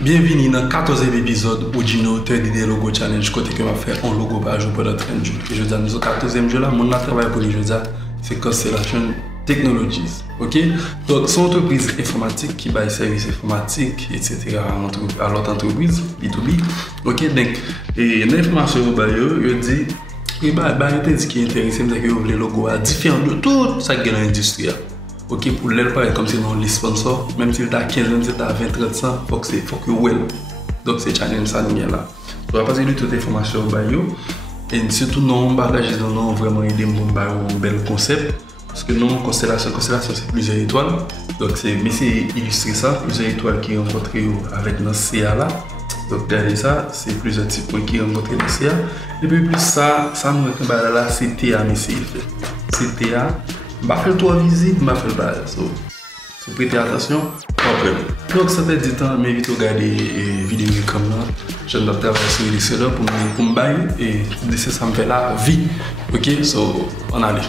Bienvenue dans le 14e épisode où Gino te dit logo challenge côté que m'a fait un logo par jour pendant 30 jours. Et je dis nous au 14e jour là, mon travail pour les jeux c'est Constellation Technologies. OK? Donc c'est une entreprise informatique qui baille services informatiques etc. à l'autre entreprise B2B. OK? Donc et l'information au bailleur, je dis et il dit qui est intéressé c'est que vous voulez logo à différent de tout ça qui est dans l'industrie. OK, pour l'aile pareil comme c'est non les sponsors, même si tu as 15 ans, si tu as 20, 30 ans, faut que well. Donc c'est challenge ça nous là. On va passer de toute information au baillot et surtout non bagage non vraiment aider mon baillot un bel concept parce que non constellation c'est plusieurs étoiles. Donc c'est mais c'est illustrer ça, plusieurs étoiles qui rencontrent avec notre CA là. Donc regardez ça, c'est plusieurs types qui rencontrent le CA et puis plus ça nous retombe là c'est TA mais c'est TA. Je vais faire 3 visites, je vais faire le bagage. So, prêtez attention. Donc, ça fait du temps, je m'invite à regarder les vidéos comme ça. Je dois travailler sur les sellers pour me bailler et ça me fait la vie. OK, so, on allait.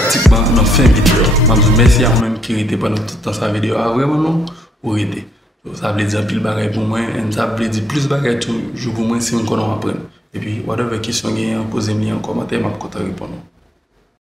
pratiquement dans fin vidéo. Je dis merci à moi-même qui était pendant tout le temps sa vidéo. Ah, vraiment non? Ou était? Ça veut dire pile bagaille pour moi, et ça veut dire plus bagaille toujours pour moi si on connaît apprendre. Et puis, whatever question gagne, posez-moi en commentaire, je vais répondre.